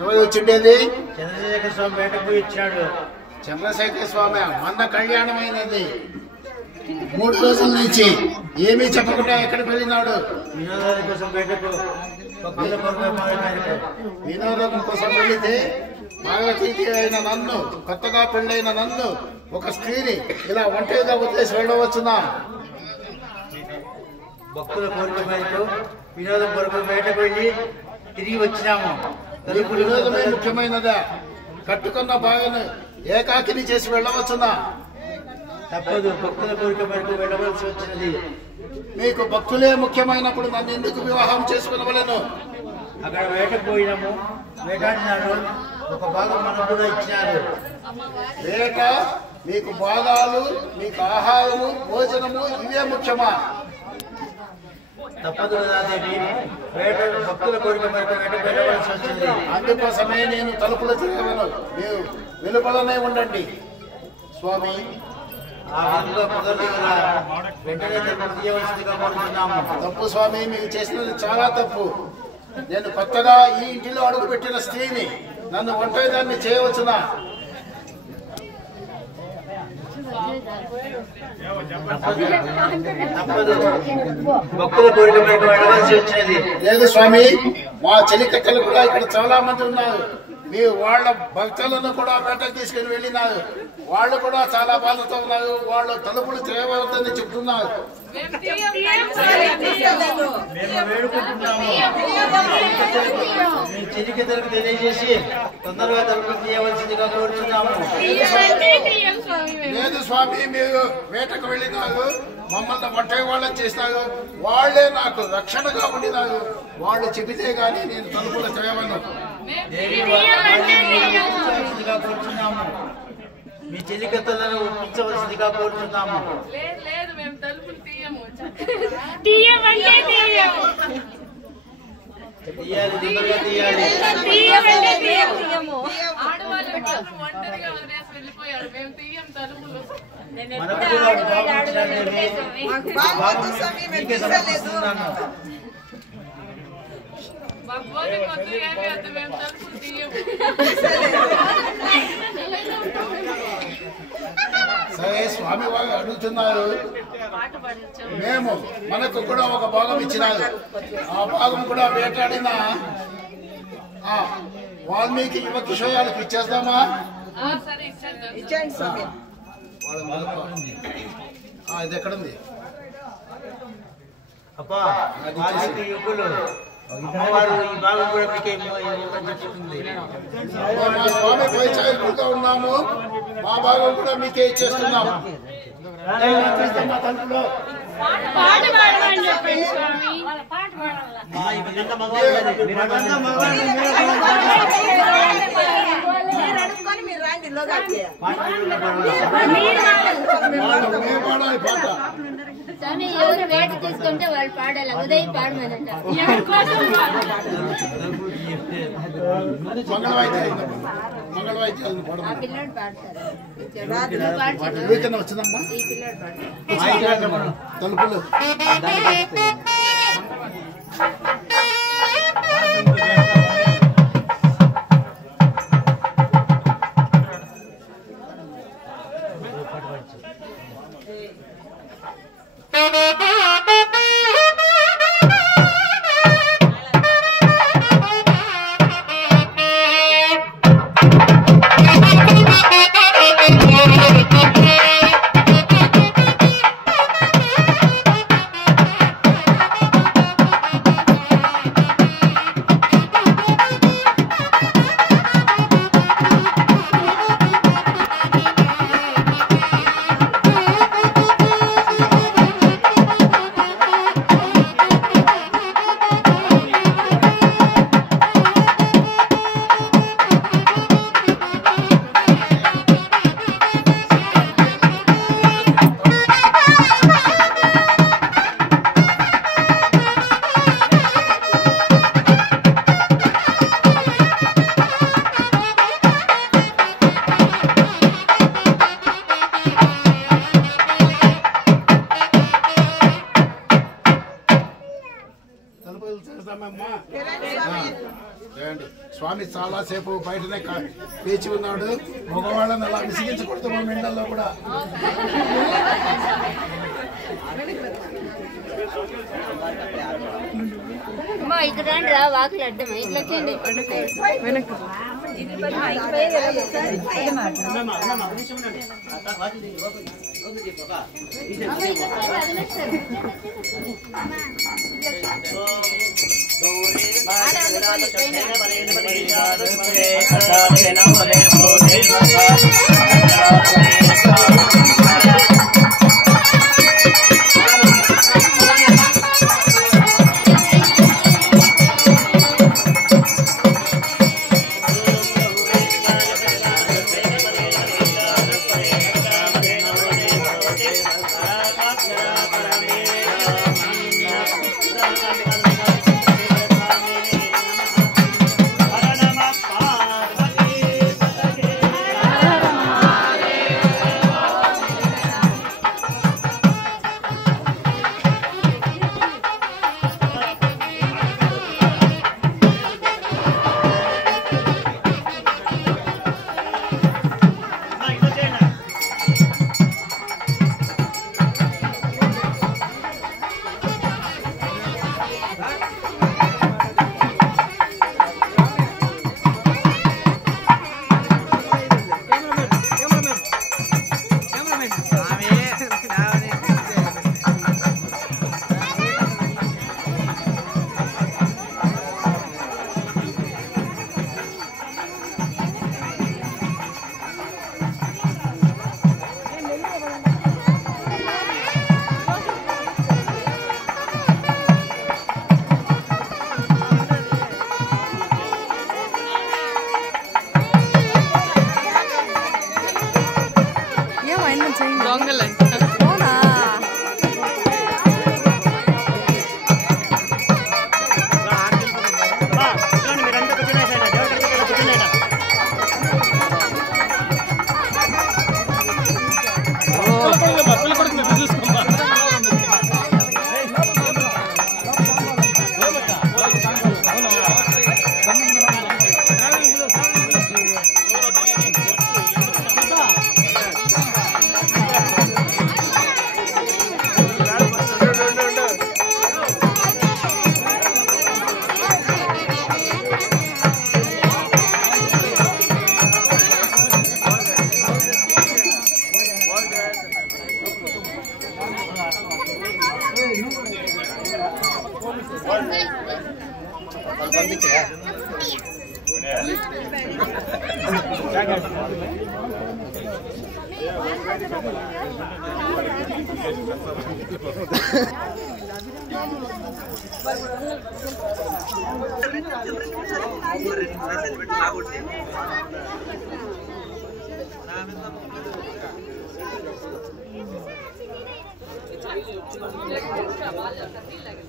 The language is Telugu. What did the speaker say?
ఎవరు వచ్చిండేది? చంద్రశేఖర స్వామి వేటకు పోయి ఇచ్చాడు. చంద్రశేఖర స్వామి మొన్న కళ్యాణమైనది. 3 రోజుల నుంచి ఏమీ చెప్పకుండా ఎక్కడికి వెళ్ళినాడు? వినోదాల కోసం వేటకు వినోదం కోసం వెళితే పార్వతీకి అయిన నన్ను, కొత్తగా పెళ్ళైన నన్ను, ఒక స్త్రీని ఇలా ఒంటరిగా వదిలేసి వెళ్ళవచ్చునా? భక్తుల కోరిక మేరకు వినోదం కొరకు వేటకు వెళ్ళి తిరిగి వచ్చినాము. నీకు వినోదమే ముఖ్యమైనదా? కట్టుకున్న భార్యను ఏకాకిని చేసి వెళ్ళవచ్చునా? తప్పదు, భక్తుల కోరిక మేరకు వెళ్ళవలసి వచ్చినది. మీకు భక్తులే ముఖ్యమైనప్పుడు నన్ను ఎందుకు వివాహం చేసుకునవలను? అక్కడ వేటకు పోయినాము, వేటాడినాడు, ఒక భాగం మనకు కూడా ఇచ్చినారు. వేట మీకు భాగాలు, మీకు ఆహారము, భోజనము ఇవే ముఖ్యమా? తప్పదు కదా దేవి, వేట భక్తుల కోరిక మేరకు వేటకు వెళ్ళవలసి వచ్చింది. అందుకోసమే నేను తలుపులు తిరగలను, మీరు వెలుపలనే ఉండండి. స్వామి, ఆ విధంగా కుదరదు కదా, వెంటనే తలుపులు తీయవలసిందిగా కోరుతున్నాము. తప్పు స్వామి, మీరు చేసినది చాలా తప్పు. నేను కొత్తగా ఈ ఇంటిలో అడుగుపెట్టిన స్త్రీని నన్ను ఒంటరిదాన్ని చేయవచ్చునా? తప్పదు, భక్తుల కోరిక మేరకు వెళ్ళవలసి వచ్చినది. లేదు స్వామి, మా చెలికత్తలు కూడా ఇక్కడ చాలా మంది ఉన్నారు. మీరు వాళ్ళ భక్తులను కూడా వేటకు తీసుకుని వెళ్ళినారు. వాళ్ళు కూడా చాలా బాధతో ఉన్నారు. వాళ్ళు తలుపులు తెరవద్దని చెప్తున్నారు. మేము వేడుకుంటున్నాము, మీ చెలికత్తలకు తెలియజేసి తొందరగా తలుపులు తీయవలసిందిగా కోరుతున్నాము. లేదు స్వామి, మీరు వేటకు వెళ్ళినారు, మమ్మల్ని ఒంటరి వాళ్ళని చేసినారు. వాళ్లే నాకు రక్షణగా ఉండినారు. వాళ్ళు చెబితే గాని నేను తలుపులు తెరవను. కోరుతున్నాము, మీ చెల్లికత్తలను ఒప్పించవలసిందిగా కోరుతున్నాము. తీయాలి, తొందరగా తీయాలి. మనకు కూడా ఒక భాగం ఇచ్చినారు, మీకే సమర్పిస్తున్నాను. సరే, స్వామి వారు అడుగుతున్నారు. మేము మనకు కూడా ఒక భాగం ఇచ్చినారు. ఆ భాగం కూడా వేటాడిన వాల్మీకి యువ కిషోరాలకు ఇచ్చేస్తామా? ఇది ఎక్కడుంది? అబ్బా, వాల్మీకి యువకులు అమ్మవారు ఈ భాగం కూడా మీకే ఇవ్వమని చెప్తుంది. మా స్వామి పరిచయంగా ఉన్నాము, మా భాగం కూడా మీకే ఇచ్చేస్తున్నాము. ఈ విధంగా మగవాళ్ళు స్వామి, ఎవరు వేట తీసుకుంటే వాళ్ళు పాడాలి. ఉదయ్ పాడమనంట. మంగళవాయిద్యాలను ఆ పిల్లడు పాడతారు. వచ్చిందమ్మా ఈ పిల్లడు పాడతారు. తలుపులు స్వామి చాలాసేపు బయటనే వేచి ఉన్నాడు. మగవాళ్ళని అలా విసిగించకూడదు మా మెండల్లో కూడా. ఇక్కడ రండి రా, వాకులు అడ్డమే ఇట్లా చేయండి. Gracias.